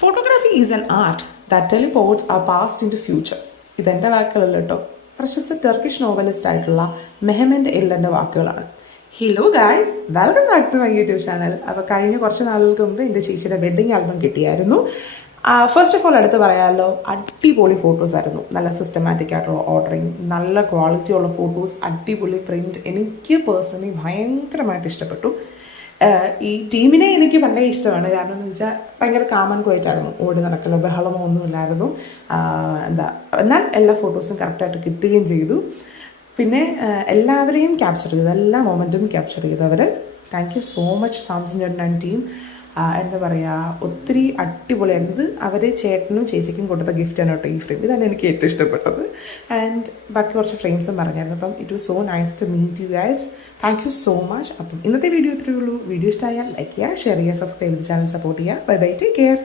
Photography is an art that teleports our past into future. ഇതെൻ്റെ വാക്കുകളല്ല കേട്ടോ, പ്രശസ്ത ടർക്കിഷ് നോവലിസ്റ്റ് ആയിട്ടുള്ള മെഹമെൻഡ് എല്ലൻ്റെ വാക്കുകളാണ്. Hello guys, welcome back to my YouTube channel. അപ്പോൾ കഴിഞ്ഞ കുറച്ച് നാളുകൾക്ക് മുമ്പ് എൻ്റെ ചേച്ചിയുടെ വെഡ്ഡിങ് ആൽബം കിട്ടിയായിരുന്നു. ഫസ്റ്റ് ഓഫ് ഓൾ എടുത്ത് പറയാമല്ലോ, അടിപൊളി ഫോട്ടോസ് ആയിരുന്നു. നല്ല സിസ്റ്റമാറ്റിക് ആയിട്ടുള്ള ഓർഡറിങ്, നല്ല ക്വാളിറ്റി ഉള്ള ഫോട്ടോസ്, അടിപൊളി പ്രിൻറ്റ്. എനിക്ക് പേഴ്സണലി ഭയങ്കരമായിട്ട് ഇഷ്ടപ്പെട്ടു. ഈ ടീമിനെ എനിക്ക് വളരെ ഇഷ്ടമാണ്. കാരണം എന്ന് വെച്ചാൽ ഭയങ്കര കാമൻ ക്വയറ്റായിരുന്നു, ഓടി നടക്കലോ ബഹളമോ ഒന്നുമില്ലായിരുന്നു. എന്നാൽ എല്ലാ ഫോട്ടോസും കറക്റ്റായിട്ട് കിട്ടുകയും ചെയ്തു. പിന്നെ എല്ലാവരെയും ക്യാപ്ചർ ചെയ്തു, എല്ലാ മൊമെൻറ്റും ക്യാപ്ചർ ചെയ്തു അവർ. Thank you so much Samson ചേട്ടൻ ആൻഡ് ടീം. എന്താ പറയുക, ഒത്തിരി അടിപൊളിയായിരുന്നു. അവർ ചേട്ടനും ചേച്ചിക്കും കൊടുത്ത ഗിഫ്റ്റാണ് കേട്ടോ ഈ ഫ്രെയിം. ഇതാണ് എനിക്ക് ഏറ്റവും ഇഷ്ടപ്പെട്ടത്. ആൻഡ് ബാക്കി കുറച്ച് ഫ്രെയിംസും പറഞ്ഞായിരുന്നു. അപ്പം it was so nice to meet you guys. Thank you so much. അപ്പം ഇന്നത്തെ വീഡിയോ ഇത്രയേ ഉള്ളൂ. വീഡിയോ ഇഷ്ടമായാൽ ലൈക്ക് ചെയ്യുക, ഷെയർ ചെയ്യുക, സബ്സ്ക്രൈബ് ചെയ്ത് ചാനൽ സപ്പോർട്ട് ചെയ്യുക. Bye bye, take care.